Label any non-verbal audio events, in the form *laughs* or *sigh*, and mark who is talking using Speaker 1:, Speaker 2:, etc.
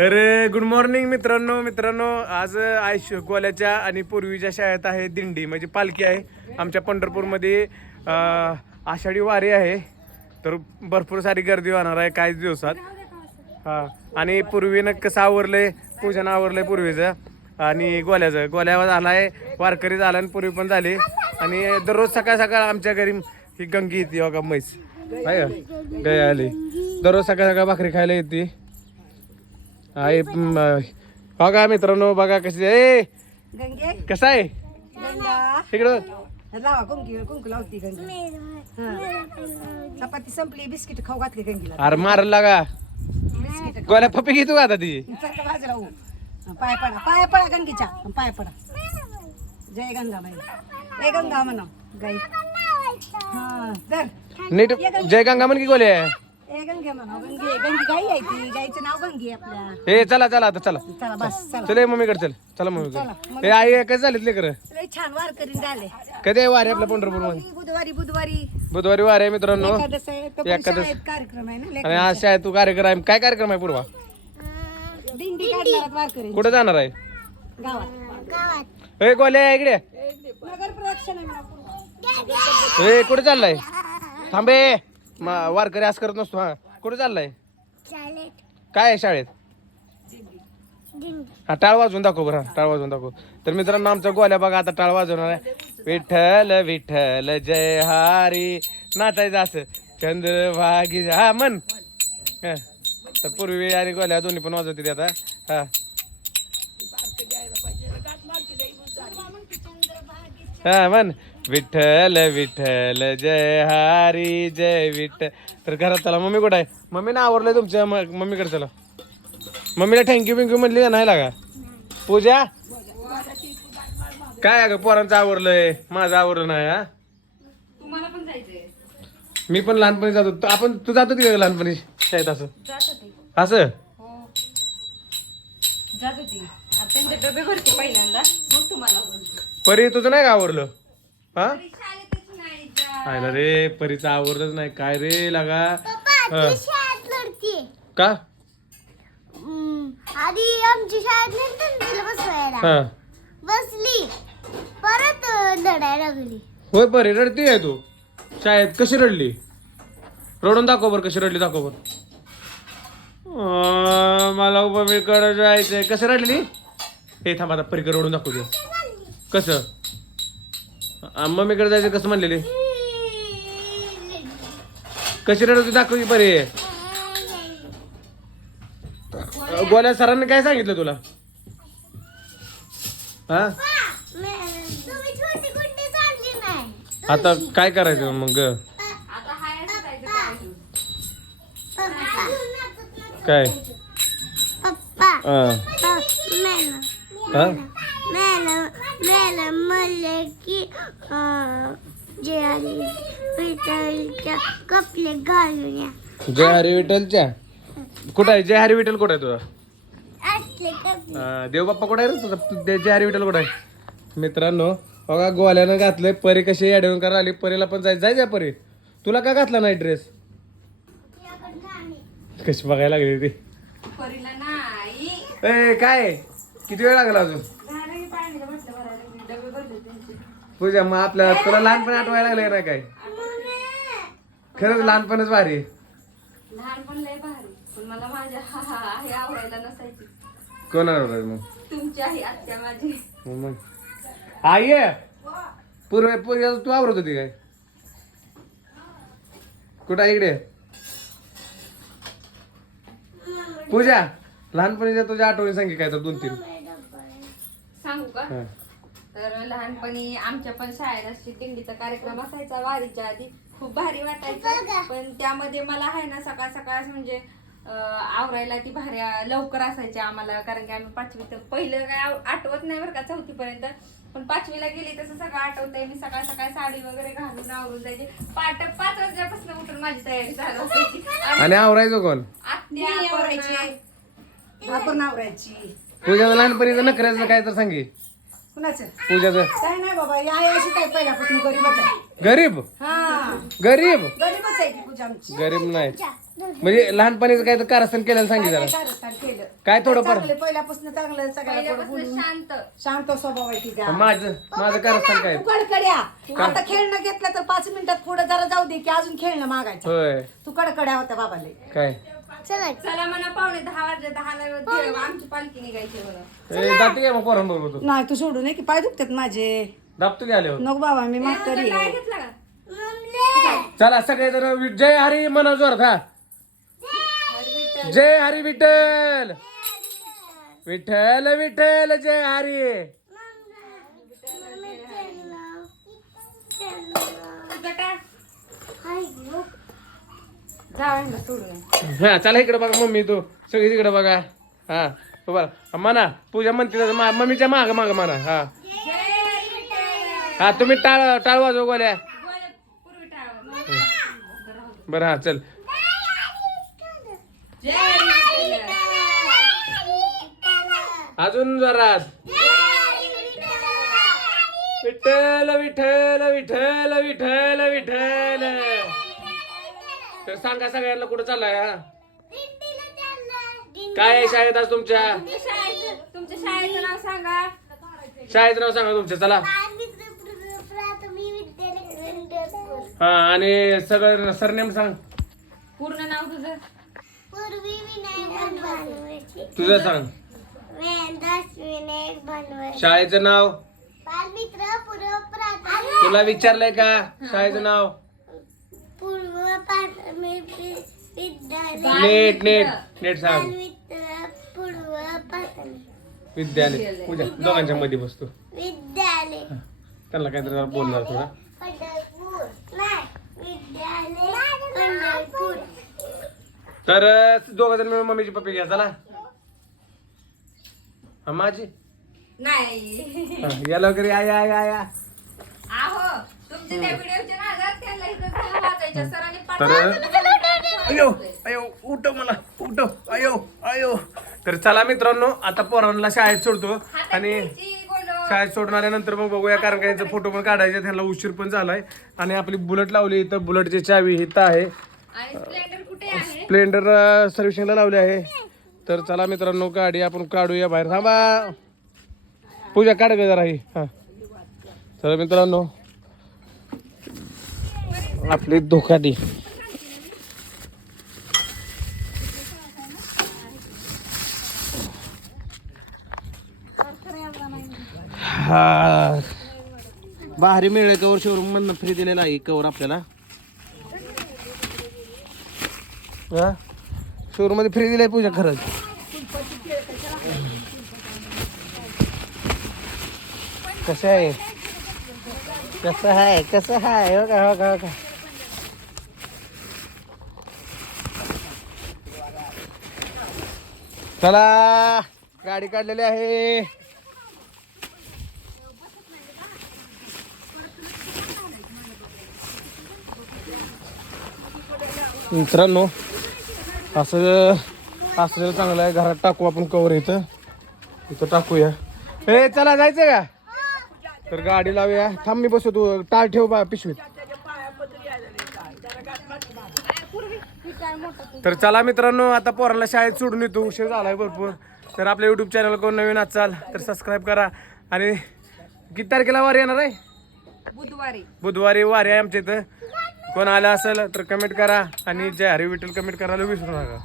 Speaker 1: तर good morning मित्रांनो मित्रांनो. आज आयुष गोल्याच्या आणि पूर्वीच्या शाळेत आहे दिंडी म्हणजे पालखी आहे. आमच्या पंढरपूरमध्ये आषाढी वारी आहे. तर भरपूर सारी गर्दी होणार आहे काही दिवसात. हां आणि पूर्वीनं कसं आवरलंय पूजन आवरलंय पूर्वीचं. आणि गोल्याचं गोल्या झालाय वारकरी झाला आणि पूर्वी पण झाली. आणि दररोज सकाळ सकाळ आमच्या घरी ही गंगी येते बघा म्हैस. आहे का? आली. दररोज सकाळ सकाळ भाकरी खायला येते. आहे म, बघा मित्रांनो बघा कशी ए
Speaker 2: गंगे?
Speaker 1: कसं आहे?
Speaker 2: गंगा.
Speaker 1: इकडं.
Speaker 2: लावा कुंकी कुंकू लावती गंगी. हा. चपाती संपली बिस्किट खाऊ घातली गंगीला.
Speaker 1: अरे मारायला लागा.
Speaker 2: बिस्किट
Speaker 1: गोल्या पप्पी घेतो का आता ती.
Speaker 2: लावू पाय पडा पाय पडा गंगीच्या. पाय पडा. जय गंगा बाई ए गंगा म्हणा. गाई. हा तर
Speaker 1: नीट जय गंगा म्हण की गोल्या
Speaker 2: ए गंगे म्हणा गंगे. गंगी गाई आहे ती. गाईचं नाव गंगी आहे आपल्या.
Speaker 1: हे चला चला आता चला.
Speaker 2: चला बस चला.
Speaker 1: चल मम्मीकडे चल. चला मम्मीकडे. हे आई कसं झालेत लेकर?
Speaker 2: लय छान वार करीन झाले
Speaker 1: कधी आहे वारी आपल्या पंढरपूरमध्ये
Speaker 2: बुधवारी बुधवारी.
Speaker 1: बुधवारी वारी आहे मित्रांनो.
Speaker 2: एकादश आहे तो पण
Speaker 1: एकादश.
Speaker 2: शाळेत कार्यक्रम आहे ना
Speaker 1: आणि. आज शाळेत तू कार्यक्रम आहे. काय कार्यक्रम आहे पूर्वा?
Speaker 2: दिंडी काढणार वारकरी
Speaker 1: कुठे जाणार आहे?
Speaker 2: गावात.
Speaker 1: हे इकडे.
Speaker 2: नगर प्रदक्षिणा आहे म्हणा.
Speaker 1: हे कुठे चाललाय? थांबे. म- वारकरी असं करत नसतो हा. कुठे चाललाय? काय आहे शाळेत? हा टाळ वाजवून दाखव बरं हा, टाळ वाजवून दाखव. तर मित्रांनो आमचा गोल्या बघा आता टाळ वाजवणार आहे. विठ्ठल विठ्ठल जय हारी. नाचायचं असं. चंद्रभागी हा मन. हा. तर पूर्वी आणि गोल्या दोन्ही पण वाजवते ते आता. हा. हा मन. विठ्ठल विठ्ठल जय हारी जय विठ्ठल. तर घरात चला मम्मी कुठं आहे? मम्मीने आवरलंय तुमच्या मम्मीकडे चला. मम्मीला थँक्यू बिंक्यू म्हणली नाही लागा? पूजा? काय अगं पोरांचं आवरलंय. माझं आवरलं नाही हा? मी पण लहानपणी जातो. तू- आपण तू जातो की लहानपणी? शाळेत असं? असं?
Speaker 3: हो.
Speaker 1: परी तुझं नाही का आवरलं? हा?
Speaker 3: नाही.
Speaker 1: आयला रे परीचं आवरलंच नाही. काय रे लागा? हा. का?
Speaker 4: आधी आमची शाळेत नंतर तिला बसवायला.
Speaker 1: हा.
Speaker 4: बसली. परत लढायला लागली.
Speaker 1: होय बरे रडती आहे तू. शाळेत कशी रडली? रडून दाखव बरं कशी रडली दाखव बरं. अं, मला उपमीकडे जायचंय. कसं रडली? हे थांब आता परीकडे रडून दाखव दे. कसं? मम्मीकडे जायचं कसं म्हणलेली? कशी रडत होती दाखव की बरे. गोल्या सरांनी काय सांगितलं तुला? हा? आता काय करायचं मग?
Speaker 3: काय?
Speaker 1: हा.
Speaker 4: मॅडम म्हणले की अं, जे आली विठ्ठलच्या कपडे घालून या
Speaker 1: जय हरी विठ्ठलच्या कुठं आहे जय हरी विठ्ठल कुठं आहे तुझा
Speaker 4: असले कपडे
Speaker 1: अं, देवबाप्पा कुठं आहे रे तुझा? तू दे- जय हरी विठ्ठल कुठं आहे मित्रांनो बघा गोवाल्यानं घातलंय परी कशी अडवून करायला आली परीला पण जायचं जायचं परी. तुला का घातला नाही ड्रेस कशी बघायला लागली ती?
Speaker 3: परीला नाही.
Speaker 1: ए काय? किती वेळ लागला अजून? पूजा मग आपल्या तुला लहानपणी आठवायला लागले नाही काय? खरंच लहानपणच भारी. आहे.
Speaker 3: लहानपण लय भारी. पण मला माझ्या *laughs* हा आवडायला नसायची.
Speaker 1: कोणाला आवडायचं मग?
Speaker 3: तुमची आई आत्या माझी.
Speaker 1: मग आई आहे. पूर्व पूर्वी तू आवरत होती काय? कुठं आहे इकडे? पूजा लहानपणीच्या तुझ्या आठवणी सांगे काय तर दोन तीन.
Speaker 3: सांगू का?
Speaker 1: हा.
Speaker 3: तर लहानपणी आमच्या पण शाळेत अशी दिंडीचा कार्यक्रम असायचा वारीच्या आधी. खूप भारी वाटायचं. पण त्यामध्ये मला आहे ना सकाळ सकाळ म्हणजे आवरायला ती भारी लवकर असायची आम्हाला. कारण की आम्ही पाचवी तर पहिलं काय आठवत नाही बरं का चौथी पर्यंत पण पाचवीला गेली तसं सगळं आठवतंय. मी सकाळ सकाळ साडी वगैरे घालून आवरून जायचे. पाट पाच वाजल्यापासून उठून माझी तयारी चालू असायची. आणि
Speaker 1: आवरायचं कोण?
Speaker 3: आत्या
Speaker 2: मी
Speaker 3: पण-
Speaker 2: आवरायची आपण आवरायची.
Speaker 1: पूजाचं लहानपणीचं नखऱ्याचं काय तर सांगे.
Speaker 2: कुणाचं?
Speaker 1: पूजाचं.
Speaker 2: काय नाही बाबा या वर्षी काय पहिल्यापासून गरीबच आहे.
Speaker 1: गरीब?
Speaker 2: हा.
Speaker 1: गरीब?
Speaker 2: गरीबच आहे पूजा आमची.
Speaker 1: गरीब नाही. म्हणजे लहानपणीचं काय तर कारस्थान केलेलं सांगितलं
Speaker 2: काय कारस्थान केलं?
Speaker 1: काय थोडंफार?
Speaker 2: चांगलं पहिल्यापासून चांगलं सगळ्याला गोड
Speaker 3: पहिल्यापासून
Speaker 2: बोलून.
Speaker 3: शांत.
Speaker 2: शांत स्वभाव आहे तिचा.
Speaker 1: माझं माझं कारस्थान काय?
Speaker 2: तू कडकड्या आता खेळणं घेतलं तर पाच मिनिटात पुढे जरा जाऊ दे की अजून खेळणं मागायचं.
Speaker 1: होय.
Speaker 2: तू कडकड्या होत्या बाबाले.
Speaker 1: काय?
Speaker 4: चला.
Speaker 3: चला म्हणा पावणे दहा वाजले दहाला दे- आमची पालखी निघायची म्हणून
Speaker 1: ए, जाते काय मग पोरांबरोबर तू
Speaker 2: नाही तू सोडू नये की पाय दुखतात माझे.
Speaker 1: दाबतो की आल्यावर.
Speaker 2: नको बाबा मी म्हातारी
Speaker 3: काय
Speaker 2: आहे.
Speaker 3: घेतला का?
Speaker 1: चला सगळे जण जय हरी म्हणा जोरात हा. जय हरी विठ्ठल. विठ्ठल विठ्ठल जय हरी.
Speaker 3: जाऊ सोडून
Speaker 1: हा चला इकडे बघा मम्मी तू सगळी तिकडे बघा. हा हो म्हणा पूजा म्हणते मा- मम्मीच्या माग माग म्हणा. हा. हा तुम्ही टाळ टाळ वाजव गोल्या बरं हा चल. अजून जोरात विठ्ठल विठ्ठल विठ्ठल विठ्ठल विठ्ठल. तर सांगा सगळ्यांना कुठं चाललाय हा? काय आहे शाळेत आज तुमच्या?
Speaker 3: तुमच्या शाळेचं नाव सांगा.
Speaker 1: शाळेचं नाव सांगा तुमच्या चला. हा आणि सगळं सरनेम सांग.
Speaker 3: पूर्ण नाव तुझं?
Speaker 4: पूर्वी विनायक बनवले
Speaker 1: तुझं सांग.
Speaker 4: वेदास विनायक बनवले
Speaker 1: शाळेचं नाव?
Speaker 4: बालमित्र पूर्व प्राथमिक
Speaker 1: तुला विचारलंय का? शाळेचं नाव?
Speaker 4: विद्यालय
Speaker 1: नेट नेट नेट सांग.
Speaker 4: बालमित्र पूर्व प्राथमिक
Speaker 1: विद्यालय पूजा दोघांच्या मध्ये बसतो.
Speaker 4: विद्यालय.
Speaker 1: त्यांना काहीतरी जरा बोलणार थोडा.
Speaker 4: पंढरपूर. नाही विद्यालय पंढरपूर.
Speaker 1: तर दोघ जण मिळून मम्मीची पप्पी घ्या चला. हा, माझी?
Speaker 3: नाही.
Speaker 1: हा, या लवकर या या या या.
Speaker 3: आहो तुमच्या त्या व्हिडिओच्या नादात
Speaker 1: तर अयो अयो उठव मला उठव अयो अयो. तर चला मित्रांनो आता पोरांना शाळेत सोडतो आणि शाळेत सोडून आल्यानंतर मग बघूया कारण यांचा फोटो पण काढायचा त्यांना उशीर पण झालाय. आणि आपली बुलेट लावली इथं बुलेटची चावी इथं आहे.
Speaker 3: स्प्लेंडर कुठे आहे?
Speaker 1: स्प्लेंडर सर्व्हिसिंगला लावली आहे. तर चला मित्रांनो गाडी आपण काढूया बाहेर. थांबा. पूजा काढ ग जरा ही. हा. चला मित्रांनो. आपली धोकाटी हा. भारी मिळेल कवर शोरूम मधनं फ्री दिलेला आहे कवर आपल्याला. शोरूममध्ये फ्री दिलाय पूजा खरंच. कसं आहे? कसं आहे? कसं आहे? हो का हो का हो का? चला गाडी काढलेली आहे. मित्रांनो असं असलेलं चांगलं आहे. घरात टाकू आपण कवर इथं. इथं टाकूया. ए चला जायचं का? तर गाडी लावूया. थांब मी बसू तू टाळ ठेव बा पिशवीत. तर चला मित्रांनो आता पोराला शाळेत सोडून येतो. उशीर झालाय भरपूर. तर आपल्या युट्यूब चॅनल कोण नवीन असाल तर सबस्क्राईब करा. आणि किती तारखेला वारी येणार आहे?
Speaker 3: बुधवारी.
Speaker 1: बुधवारी वारी आहे आमच्या इथं. कोण आलं असेल तर कमेंट करा. आणि जय हरी विठ्ठल कमेंट करायला विसरू नका.